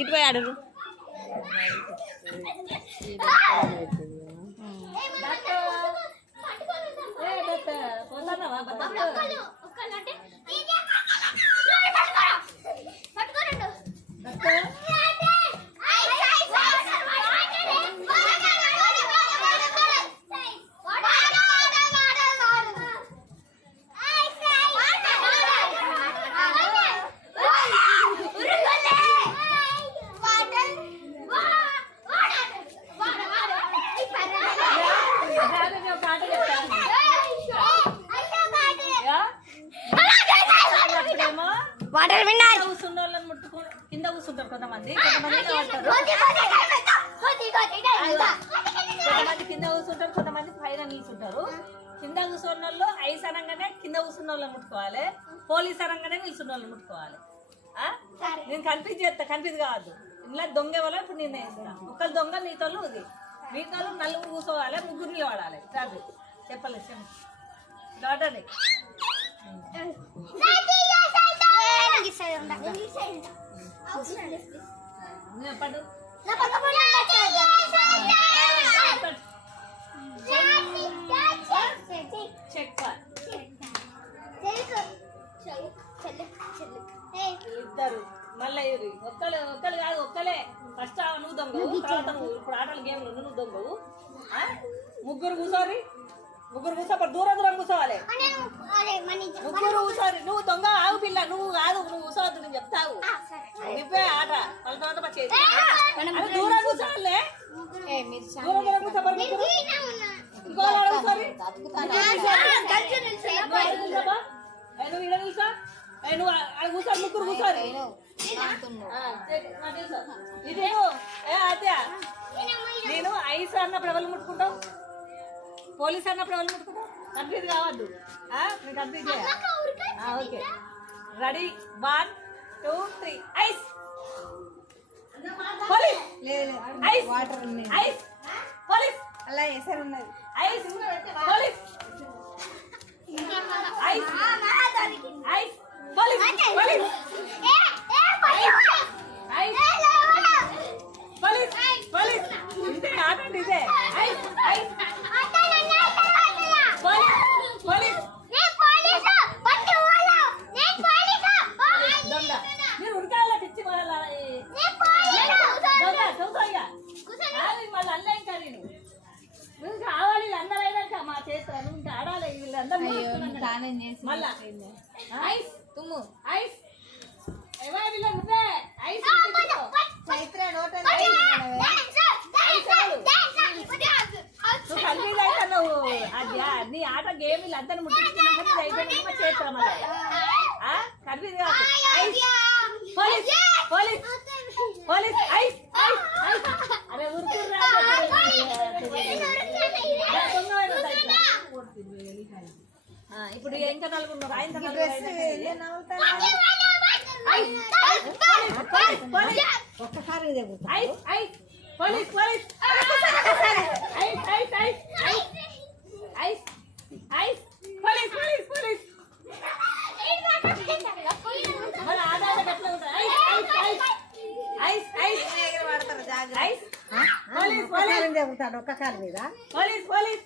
ఇటు పోయి ఆడరు. వాటర్ విన్నర్ కూర్చున్నోళ్ళని ముట్టుకో కింద కూర్చుంటారు కొంతమంది కింద కూర్చుంటారు, కొంతమంది పైన నిల్చుంటారు. కింద కూర్చున్న వాళ్ళు ఐస్ అనగానే కింద కూర్చున్న వాళ్ళని ముట్టుకోవాలి, పోలీస్ అనగానే నిల్చున్న వాళ్ళని ముట్టుకోవాలి. నేను కన్ఫ్యూజ్ కావద్దు. ఇలా దొంగ వల్ల ఇప్పుడు నిర్ణయిస్తా. ఒకళ్ళు దొంగ మిగతాళ్ళు ఇది, మిగతాళ్ళు నలుగురు కూర్చోవాలి, ముగ్గురు నిలబడాలి. ట్రాఫిక్ చెప్పలేదు దాటండి. ఇద్దరు మళ్ళీ ఒక్కలు కాదు, ఒక్కలే. ఫస్ట్ నువ్వు దొంగవు, తర్వాత నువ్వు. ఇప్పుడు ఆటలు గేమ్ నువ్వు దొంగవు. ముగ్గురు కూర్చోరి, ముగ్గురు కూర్చో, దూరం దూరం కూర్చోవాలి. ముగ్గురు కూర్చోరి. నువ్వు దొంగ ఆగు పిల్ల, నువ్వు కాదు, నువ్వు కూర్చోవద్దు, నేను చెప్తావు. ఇవే ఆట. వాళ్ళ తర్వాత దూరం కూర్చోవాలి, దూరం దూరం కూర్చోబడి ఇంకో కూర్చోరి. నువ్వు ఇడ నిల్చో, నువ్వు కూర్చో, ముగ్గురు కూర్చోరి. ఇదేమో అదే నేను ఐస్ అన్నప్పుడు ఎవరు ముట్టుకుంటావు, పోలీస్ అన్నప్పుడు ఎవరు ముట్టుకుంటావు. కన్ఫ్యూజ్ కావద్దు, నేను కన్ఫ్యూజ్ చేయాలి. Okay ready, 1 2 3 ice. Police ice, ice police అలా వేసారు ఉన్నది. Ice police, ice ice police, police police, police. ఇంతే ఆటండి, ఇదే ఐస్ ఐస్ పోలీస్, పోలీస్. మీరు ఉడకాల పిచ్చి మళ్ళీ అల్ల ఇంకా నువ్వు కావాలి. అందరూ అయినాక మా చేస్తా, నువ్వు ఇంకా ఆడాలి. వీళ్ళందరూ మళ్ళా ఐస్ తుమ్ము ఐస్ వీళ్ళ నువ్వే ఐస్ చైత్ర నోట నువ్వు కన్ఫ్యూజ్ అవుతున్నావు. నీ ఆట గేమ్ వీళ్ళందరినీ ముట్టించుకున్నాక అయిపోయినా చేస్తాం. మళ్ళీ కన్ఫ్యూజ్ కాదు. Ice police, police, police ice ice ice. అరే ఊరుకుర్రా, ఇప్పుడు ఇంకా నలుగురు ఒక్కసారి ice ice police, police ice ice ice ice ice police, police, police. మన ఆధార్ ఎట్లా ఉంటుంది? Ice ice ice ice ice వాడతారు జాగ్రత్త. ఐస్ పోలీస్, పోలీస్ చెబుతాడు ఒక్కసారి మీద. Police, police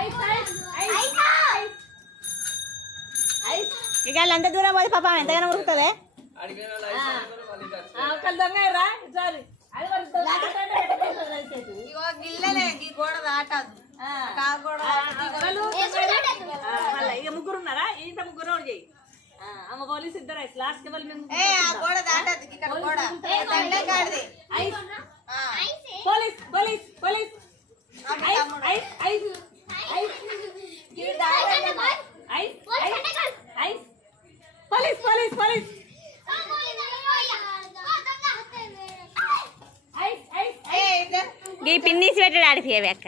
ice ice ice ice. ఇక అంత దూరం పోయి పాప ఎంతగానో ఉరుకుతుంది. ఒకళ్ళు దొంగ రా సారీ. ఇక ముగ్గురు ఉన్నారా? ఇంత ముగ్గురు చెయ్యి. అమ్మ పోలీస్ ఇద్దరు ఐస్ లాస్ట్ కి police, police, police ice ice ice ice ice police, police, police ఈ పిన్నిసి పెట్టాడు ఆడిపోయావి అక్క.